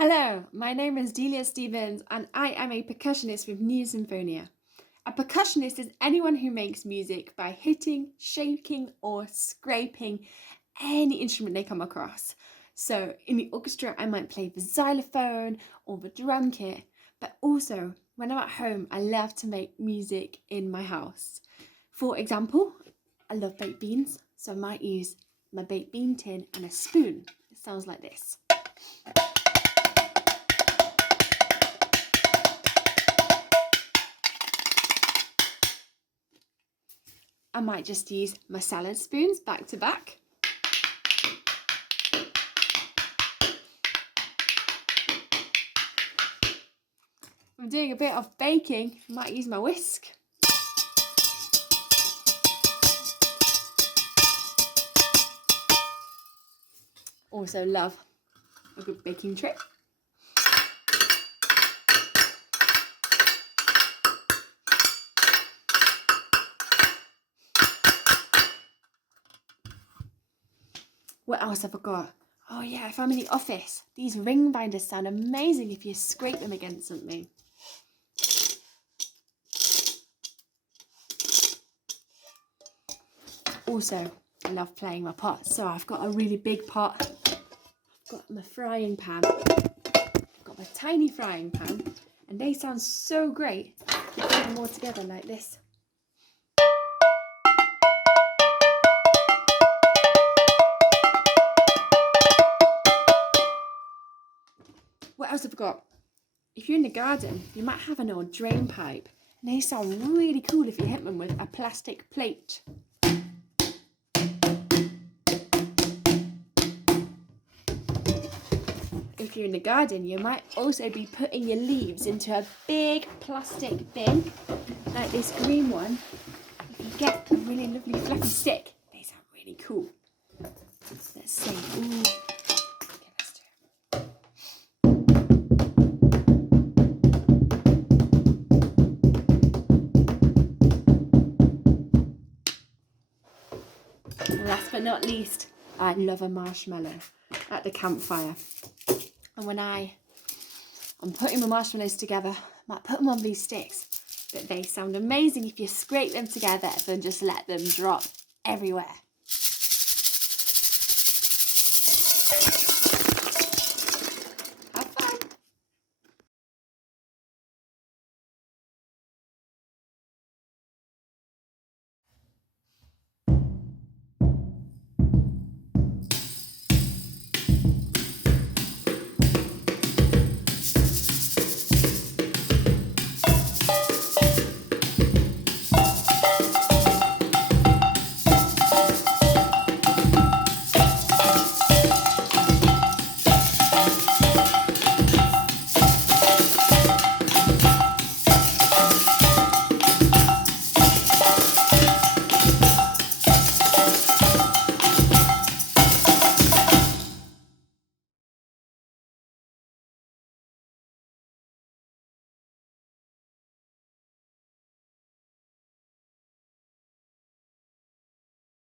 Hello, my name is Delia Stevens and I am a percussionist with New Sinfonia. A percussionist is anyone who makes music by hitting, shaking or scraping any instrument they come across. So in the orchestra I might play the xylophone or the drum kit, but also when I'm at home I love to make music in my house. For example, I love baked beans, so I might use my baked bean tin and a spoon. It sounds like this. I might just use my salad spoons back to back. If I'm doing a bit of baking, I might use my whisk. Also love a good baking tray. What else have I got? Oh yeah, if I'm in the office, these ring binders sound amazing if you scrape them against something. Also, I love playing my pots, so I've got a really big pot. I've got my frying pan. I've got my tiny frying pan, and they sound so great. You put them all together like this. What else have I got? If you're in the garden, you might have an old drain pipe. And they sound really cool if you hit them with a plastic plate. If you're in the garden, you might also be putting your leaves into a big plastic bin, like this green one. If you get a really lovely fluffy stick, they sound really cool. Let's see. Ooh. Last but not least, I love a marshmallow at the campfire. And when I'm putting my marshmallows together, I might put them on these sticks, but they sound amazing if you scrape them together and just let them drop everywhere.